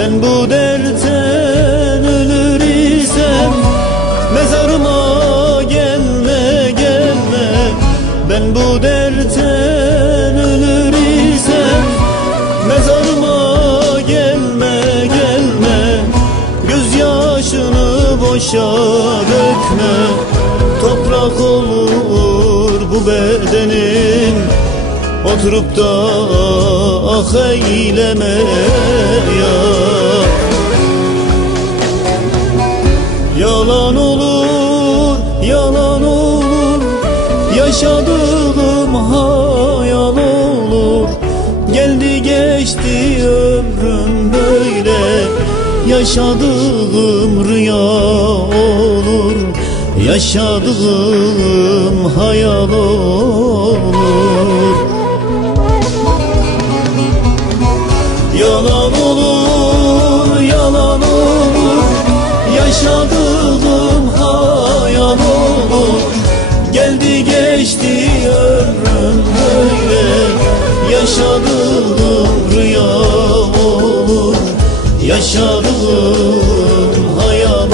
Ben bu dertten ölür isem mezarıma gelme gelme. Ben bu dertten ölür isem mezarıma gelme gelme. Gözyaşını boşa dökme. Toprak olur bu bedenin, oturup da ah eyleme ya. Yalan olur, yalan olur, yaşadığım hayal olur. Geldi geçti ömrüm böyle, yaşadığım rüya olur. Yaşadığım hayal olur. Yalan olur, yalan olur, yaşadığım hayal olur. Geldi geçti ömrüm böyle, yaşadığım rüya olur. Yaşadığım hayal olur.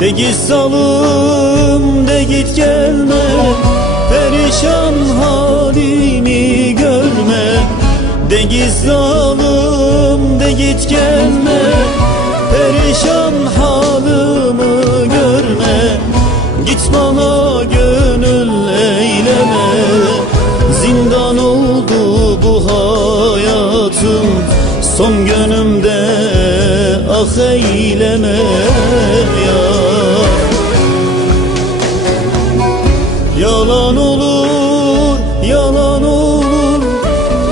De git salım, de git gelme, perişan halimi görme. De git salım, de git gelme, perişan halımı görme. Git bana gönül eyleme, zindan oldu bu hayatım. Son gönlümde ah eyleme ya. Yalan olur, yalan olur,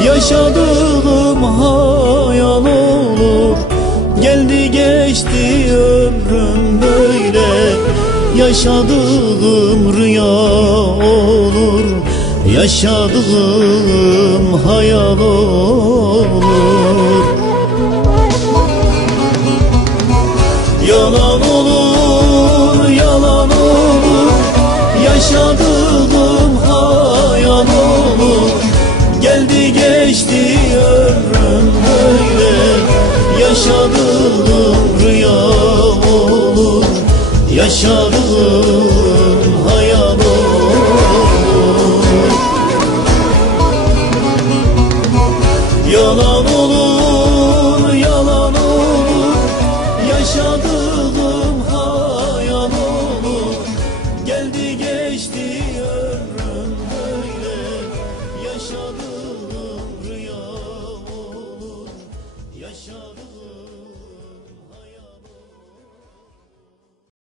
yaşadığım hayal olur. Geldi geçti ömrüm böyle, yaşadığım rüya olur. Yaşadığım hayal olur. Yalan olur, yalan olur, yaşadığım hayal olur. Geldi geçti ömrüm böyle, yaşadığım rüya olur. Yaşadığım